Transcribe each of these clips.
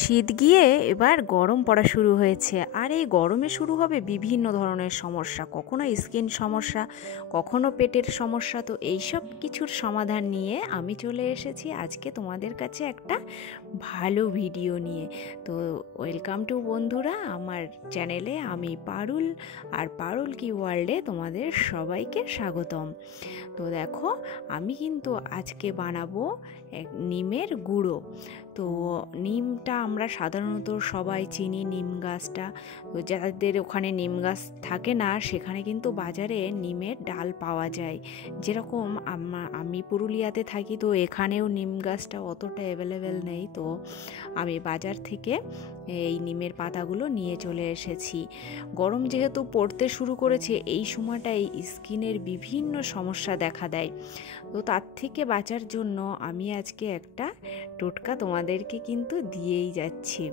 শীত গিয়ে এবার গরম পড়া শুরু হয়েছে, আর এই গরমে শুরু হবে বিভিন্ন ধরনের সমস্যা, কখনো স্কিন সমস্যা, কখনো পেটের সমস্যা। তো এইসব কিছুর সমাধান নিয়ে আমি চলে এসেছি আজকে তোমাদের কাছে একটা ভালো ভিডিও নিয়ে। তো ওয়েলকাম টু বন্ধুরা আমার চ্যানেলে, আমি পারুল, আর পারুল কি ওয়ার্ল্ডে তোমাদের সবাইকে স্বাগতম। তো দেখো, আমি কিন্তু আজকে বানাবো নিমের গুঁড়ো। তো নিমটা আমরা সাধারণত সবাই চিনি, নিম গাছটা। তো যাদের ওখানে নিম গাছ থাকে না, সেখানে কিন্তু বাজারে নিমের ডাল পাওয়া যায়। যেরকম আমি পুরুলিয়াতে থাকি, তো এখানেও নিম গাছটা অতটা অ্যাভেলেবেল নেই। তো আমি বাজার থেকে এই নিমের পাতাগুলো নিয়ে চলে এসেছি। গরম যেহেতু পড়তে শুরু করেছে, এই সময়টায় স্কিনের বিভিন্ন সমস্যা দেখা দেয়। তো তার থেকে বাঁচার জন্য আমি আজকে একটা টোটকা তোমাদেরকে কিন্তু দিয়েই যাচ্ছি।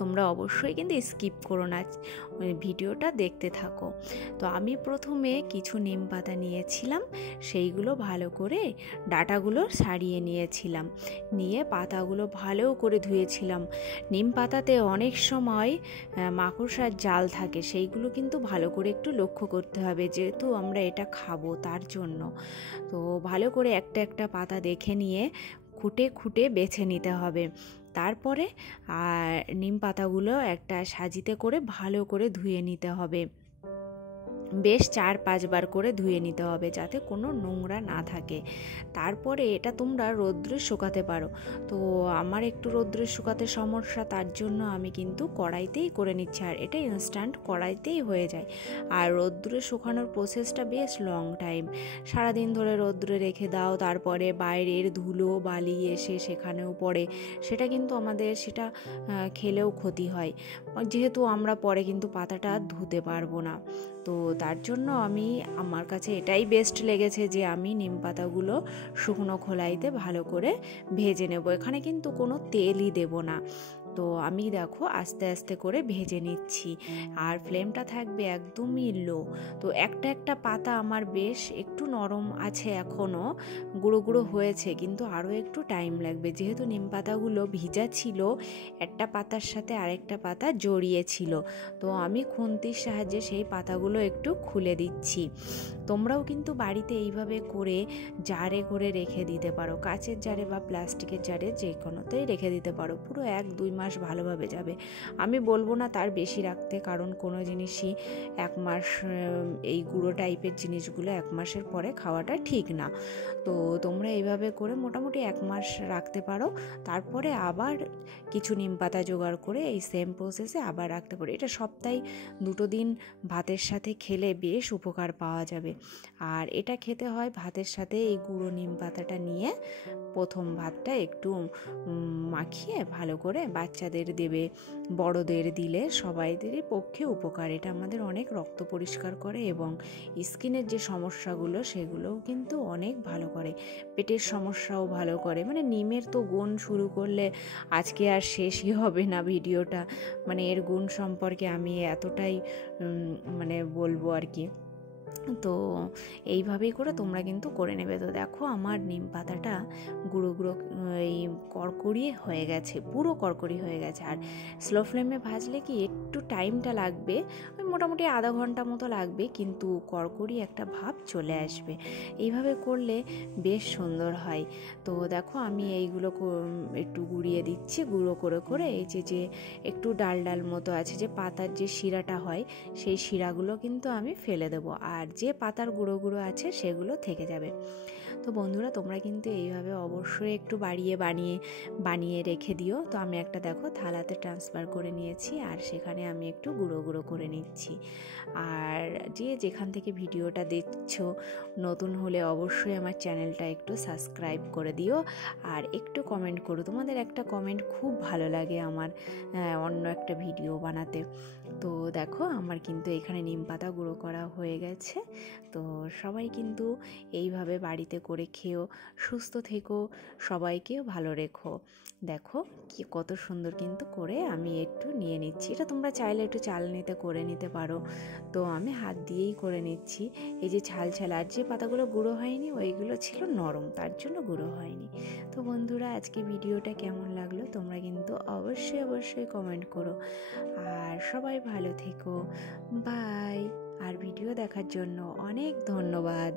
তোমরা অবশ্যই কিন্তু স্কিপ করো না, ভিডিওটা দেখতে থাকো। তো আমি প্রথমে কিছু নিম পাতা নিয়েছিলাম, সেইগুলো ভালো করে ডাঁটাগুলো ছাড়িয়ে নিয়েছিলাম, নিয়ে পাতাগুলো ভালো করে ধুয়েছিলাম। নিম পাতাতে অনেক সময় মাকড়সার জাল থাকে, সেইগুলো কিন্তু ভালো করে একটু লক্ষ্য করতে হবে, যেহেতু আমরা এটা খাবো তার জন্য। তো ভালো করে একটা একটা পাতা দেখে নিয়ে খুঁটে খুঁটে বেছে নিতে হবে। তারপরে নিম পাতাগুলো একটা সাজিতে করে ভালো করে ধুয়ে নিতে হবে, বেশ 4-5 বার করে ধুয়ে নিতে হবে, যাতে কোনো নোংরা না থাকে। তারপরে এটা তোমরা রৌদ্রে শুকাতে পারো। তো আমার একটু রৌদ্রে শুকাতে সমস্যা, তার জন্য আমি কিন্তু কড়াইতেই করে নিচ্ছি, আর এটা ইনস্ট্যান্ট কড়াইতেই হয়ে যায়। আর রৌদ্রে শুকানোর প্রসেসটা বেশ লং টাইম। সারাদিন ধরে রৌদ্রে রেখে দাও, তারপরে বাইরের ধুলো বালি এসে সেখানেও পড়ে, সেটা কিন্তু আমাদের সেটা খেলেও ক্ষতি হয়, যেহেতু আমরা পরে কিন্তু পাতাটা ধুতে পারবো না। তো তার জন্য আমার কাছে এটাই বেস্ট লেগেছে যে আমি নিম পাতাগুলো শুকনো খোলাইতে ভালো করে ভেজে নেব। এখানে কিন্তু কোনো তেলই দেব না। তো আমি দেখো আস্তে আস্তে করে ভেজে নিচ্ছি, আর ফ্লেমটা থাকবে একদমই লো। তো একটা একটা পাতা আমার বেশ একটু নরম আছে, এখনও গুঁড়ো গুঁড়ো হয়েছে, কিন্তু আরও একটু টাইম লাগবে, যেহেতু নিম পাতাগুলো ভিজা ছিল, একটা পাতার সাথে আরেকটা পাতা জড়িয়ে ছিল। তো আমি খুন্তির সাহায্যে সেই পাতাগুলো একটু খুলে দিচ্ছি। তোমরাও কিন্তু বাড়িতে এইভাবে করে জারে করে রেখে দিতে পারো, কাচের জারে বা প্লাস্টিকের জারে, যে কোনোতেই রেখে দিতে পারো। পুরো 1-2 মাস ভালোভাবে যাবে। আমি বলবো না তার বেশি রাখতে, কারণ কোনো জিনিসই 1 মাস, এই গুঁড়ো টাইপের জিনিসগুলো 1 মাসের পরে খাওয়াটা ঠিক না। তো তোমরা এইভাবে করে মোটামুটি 1 মাস রাখতে পারো। তারপরে আবার কিছু নিম পাতা জোগাড় করে এই সেম প্রসেসে আবার রাখতে পারো। এটা সপ্তাহে 2 দিন ভাতের সাথে খেলে বেশ উপকার পাওয়া যাবে। আর এটা খেতে হয় ভাতের সাথে। এই গুঁড়ো নিম পাতাটা নিয়ে প্রথম ভাতটা একটু মাখিয়ে ভালো করে বাচ্চাদের দেবে, বড়দের দিলে সবাইদেরই পক্ষে উপকার। এটা আমাদের অনেক রক্ত পরিষ্কার করে, এবং স্কিনের যে সমস্যাগুলো সেগুলোও কিন্তু অনেক ভালো করে, পেটের সমস্যাও ভালো করে। মানে নিমের তো গুণ শুরু করলে আজকে আর শেষই হবে না ভিডিওটা। মানে এর গুণ সম্পর্কে আমি এতটাই বলবো আর কি। তো এইভাবেই করে তোমরা কিন্তু করে নেবে। তো দেখো আমার নিম পাতাটা গুঁড়ো গুঁড়ো এই কড়কড়িয়ে হয়ে গেছে, পুরো কড়কড়ি হয়ে গেছে। আর স্লো ফ্লেমে ভাজলে কি একটু টাইমটা লাগবে, ওই মোটামুটি আধা ঘন্টা মতো লাগবে, কিন্তু কড়কড়ি একটা ভাব চলে আসবে। এইভাবে করলে বেশ সুন্দর হয়। তো দেখো আমি এইগুলো একটু গুঁড়িয়ে দিচ্ছি, গুঁড়ো করে করে এই যে একটু ডাল ডাল মতো আছে, যে পাতার যে শিরাটা হয়, সেই শিরাগুলো কিন্তু আমি ফেলে দেবো, আর যে পাতার গুঁড়ো গুঁড়ো আছে সেগুলো থেকে যাবে। তো বন্ধুরা, তোমরা কিন্তু এইভাবে অবশ্যই একটু বানিয়ে রেখে দিও। তো আমি একটা দেখো থালাতে ট্রান্সফার করে নিয়েছি, আর সেখানে আমি একটু গুঁড়ো গুঁড়ো করে নিচ্ছি। আর যেখান থেকে ভিডিওটা দেখছো, নতুন হলে অবশ্যই আমার চ্যানেলটা একটু সাবস্ক্রাইব করে দিও, আর একটু কমেন্ট করো। তোমাদের একটা কমেন্ট খুব ভালো লাগে আমার অন্য একটা ভিডিও বানাতে। তো দেখো আমার কিন্তু এখানে নিম পাতা গুঁড়ো করা হয়ে গেছে। তো সবাই কিন্তু এইভাবে বাড়িতে করে খেও, সুস্থ থেকো, সবাইকেও ভালো রেখো। দেখো কি কত সুন্দর কিন্তু করে আমি একটু নিয়ে নিচ্ছি। এটা তোমরা চাইলে একটু চালনিতে করে নিতে পারো, তো আমি হাত দিয়েই করে নিচ্ছি। এই যে ছাল আর যে পাতাগুলো গুঁড়ো হয়নি ওইগুলো ছিল নরম, তার জন্য গুঁড়ো হয়নি। তো বন্ধুরা, আজকে ভিডিওটা কেমন লাগলো তোমরা কিন্তু অবশ্যই কমেন্ট করো। আর সবাই ভালো থেকো, বাই। আর ভিডিও দেখার জন্য অনেক ধন্যবাদ।